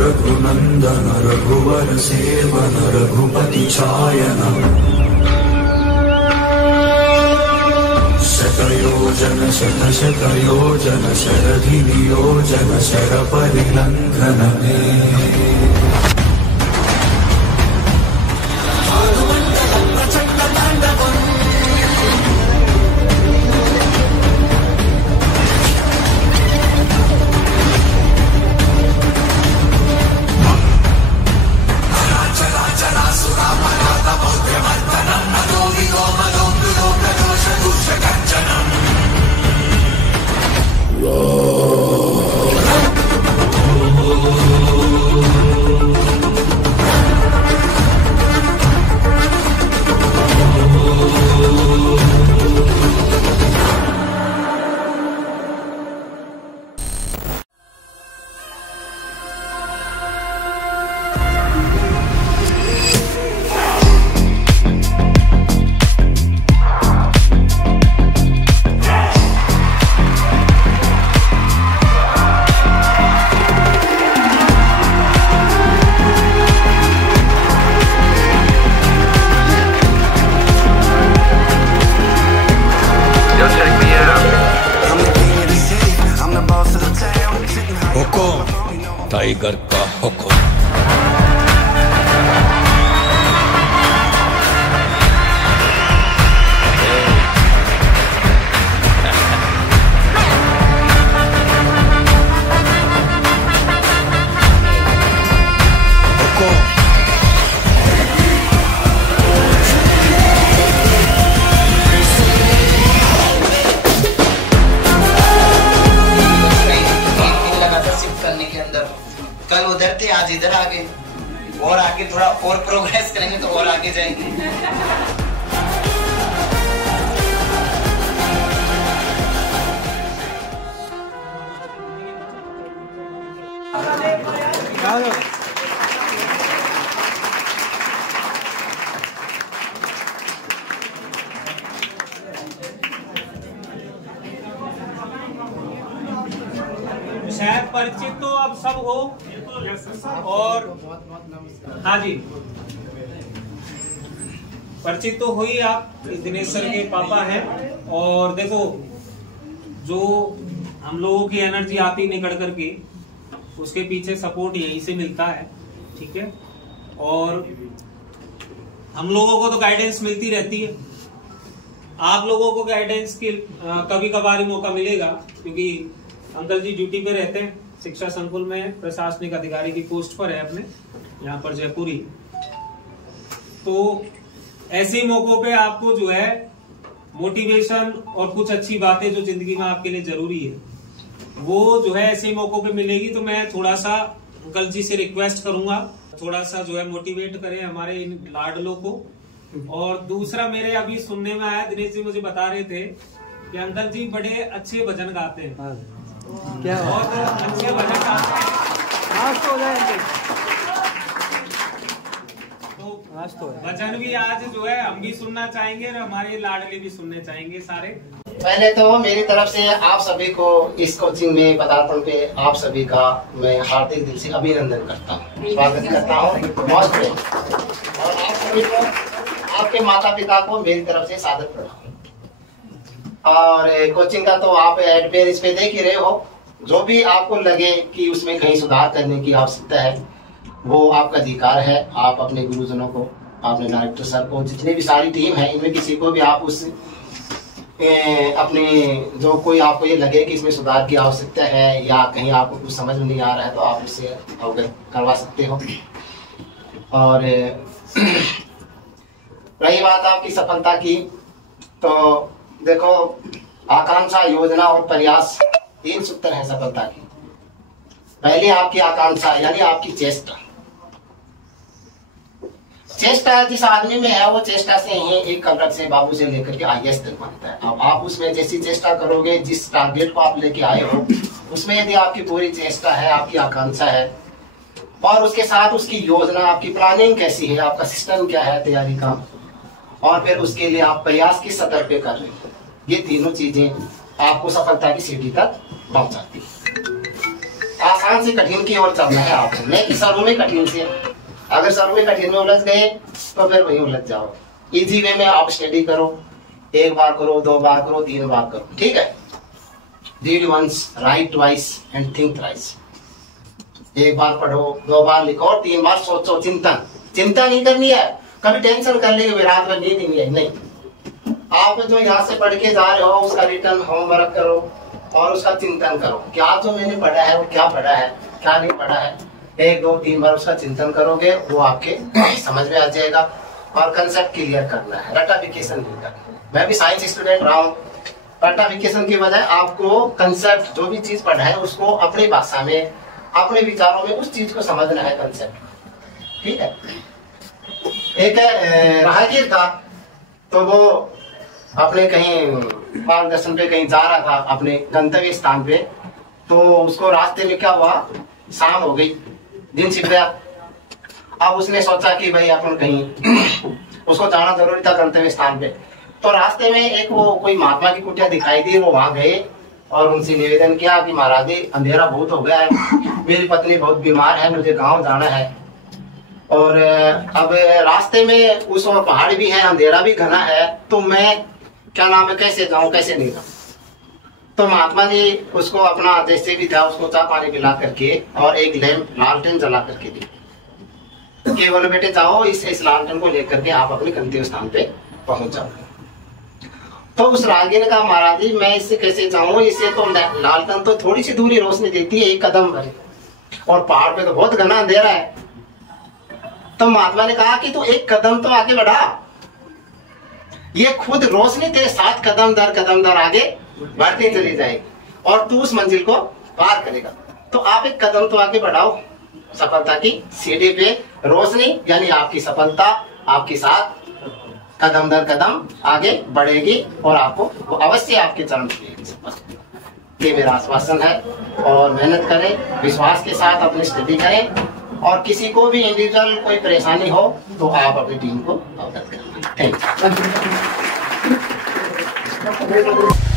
रघुनंदन रघुवर seven Raghupati छायन शतयोजन शतशतयोजन शरधि नियोजन sir परिलंघन tiger का हुक्म। कल उधर थे, आज इधर आ गए, और आगे थोड़ा और प्रोग्रेस करेंगे तो और आगे जाएंगे। शायद परिचित तो अब सब हो, और हाँ जी परिचित तो हुई आप, दिनेश सर के पापा हैं। और देखो जो हम लोगों की एनर्जी आती निकल करके, उसके पीछे सपोर्ट यहीं से मिलता है, ठीक है। और हम लोगों को तो गाइडेंस मिलती रहती है, आप लोगों को गाइडेंस की कभी कभार ही मौका मिलेगा, क्योंकि अंकल जी ड्यूटी पे रहते हैं, शिक्षा संकुल में प्रशासनिक अधिकारी की पोस्ट पर है अपने यहाँ पर जयपुरी। तो ऐसे मौकों पे आपको जो है मोटिवेशन और कुछ अच्छी बातें जो जिंदगी में आपके लिए जरूरी है, वो जो है ऐसे मौकों पे मिलेगी। तो मैं थोड़ा सा अंकल जी से रिक्वेस्ट करूंगा, थोड़ा सा जो है मोटिवेट करें हमारे इन लाडलों को। और दूसरा मेरे अभी सुनने में आया, दिनेश जी मुझे बता रहे थे कि अंकल जी बड़े अच्छे भजन गाते हैं। क्या बहुत अच्छे भजन गाते हैं। तो भजन भी आज जो है हम भी सुनना चाहेंगे और हमारे लाडले भी सुनने चाहेंगे सारे। पहले तो मेरी तरफ से आप सभी को इस कोचिंग में पदार्पण पे आप सभी का मैं हार्दिक दिल से अभिनंदन करता हूँ, स्वागत करता हूँ। और आप सभी को, आपके माता पिता को मेरी तरफ से सादर प्रणाम। और कोचिंग का तो आप एडवेयर इस पे देख ही रहे हो, जो भी आपको लगे कि उसमें कहीं सुधार करने की आवश्यकता है वो आपका अधिकार है। आप अपने गुरुजनों को, अपने डायरेक्टर सर को, जितनी भी सारी टीम है, इनमें किसी को भी आप उस अपने जो कोई आपको ये लगे कि इसमें सुधार की आवश्यकता है या कहीं आपको कुछ समझ में नहीं आ रहा है तो आप उससे अवगत करवा सकते हो। और रही बात आपकी सफलता की, तो देखो, आकांक्षा, योजना और प्रयास, 3 सूत्र है सफलता की। पहले आपकी आकांक्षा यानी आपकी चेष्टा। चेष्टा जिस आदमी में है वो चेष्टा से ही एक कलरक से बाबू से लेकर के IAS तक बनता है। अब आप उसमें जैसी चेष्टा करोगे, जिस टारगेट को आप लेके आए हो उसमें यदि आपकी पूरी चेष्टा है, आपकी आकांक्षा है और उसके साथ उसकी योजना, आपकी प्लानिंग कैसी है, आपका सिस्टम क्या है तैयारी का, और फिर उसके लिए आप प्रयास किस स्तर पे कर रहे हो, ये तीनों चीजें आपको सफलता की सीढ़ी तक पहुंचाती है। आसान से कठिन की ओर चलना है आपको, नहीं कि शुरू में कठिन से। अगर शुरू में कठिन में उलझ गए तो फिर वहीं उलझ जाओ। इजी वे में आप स्टडी करो, 1 बार करो, 2 बार करो, 3 बार करो, ठीक है। Read once, write twice and think thrice. 1 बार पढ़ो, 2 बार लिखो और 3 बार सोचो। चिंता नहीं करनी है। कभी टेंशन कर लेंगे रात में नींद नहीं है, नहीं। आप जो यहाँ से पढ़ के जा रहे हो उसका रिटर्न होमवर्क करो और उसका चिंतन करो, क्या जो मैंने पढ़ा है वो क्या पढ़ा है, क्या नहीं पढ़ा है। 1, 2, 3 बार उसका चिंतन करोगे, वो आपके समझ में आ जाएगा। और कंसेप्ट क्लियर करना है, रटाफिकेशन नहीं करना। मैं भी साइंस स्टूडेंट रहा हूँ। रटाफिकेशन की बजाय आपको कंसेप्ट, जो भी चीज पढ़ा है उसको अपनी भाषा में, अपने विचारों में उस चीज को समझना है, कंसेप्ट, ठीक है। एक राहगीर था, तो वो अपने कहीं मार्गदर्शन पे कहीं जा रहा था अपने गंतव्य स्थान पे। तो उसको रास्ते में क्या हुआ, शाम हो गई, दिन छिप गया। अब उसने सोचा कि भाई अपन कहीं उसको जाना जरूरी था गंतव्य स्थान पे। तो रास्ते में एक वो कोई महात्मा की कुटिया दिखाई दी, वो वहां गए और उनसे निवेदन किया कि महाराज जी, अंधेरा बहुत हो गया है, मेरी पत्नी बहुत बीमार है, मुझे गांव जाना है और अब रास्ते में उस और पहाड़ भी है, अंधेरा भी घना है, तो मैं क्या नाम है कैसे जाऊं, कैसे नहीं जाऊं। तो महात्मा ने उसको अपना जैसे भी था उसको चाय पानी पिला करके और एक लैंप, लालटेन जला करके दी कि बोले बेटे जाओ, इस लालटेन को लेकर के आप अपने गंतव्य स्थान पे पहुंच जाओ। तो उस राहगीर ने कहा, महाराज जी मैं इससे कैसे जाऊं, इससे तो लालटेन तो थोड़ी सी दूरी रोशनी देती है, 1 कदम भरे, और पहाड़ पे तो बहुत घना अंधेरा है। तो महात्मा ने कहा कि तू 1 कदम तो आगे बढ़ा, ये खुद रोशनी तेरे साथ कदम दर आगे बढ़ती चली जाएगी और तू उस मंजिल को पार करेगा। तो आप 1 कदम तो आगे बढ़ाओ, सफलता की सीढ़ी पे रोशनी यानी आपकी सफलता आपके साथ कदम दर कदम आगे बढ़ेगी और आपको वो अवश्य आपके चरण छूएगी। ये मेरा आश्वासन है। और मेहनत करें, विश्वास के साथ अपनी स्टडी करें, और किसी को भी इंडिविजुअल कोई परेशानी हो तो आप अपनी टीम को अवगत करें। Thank you.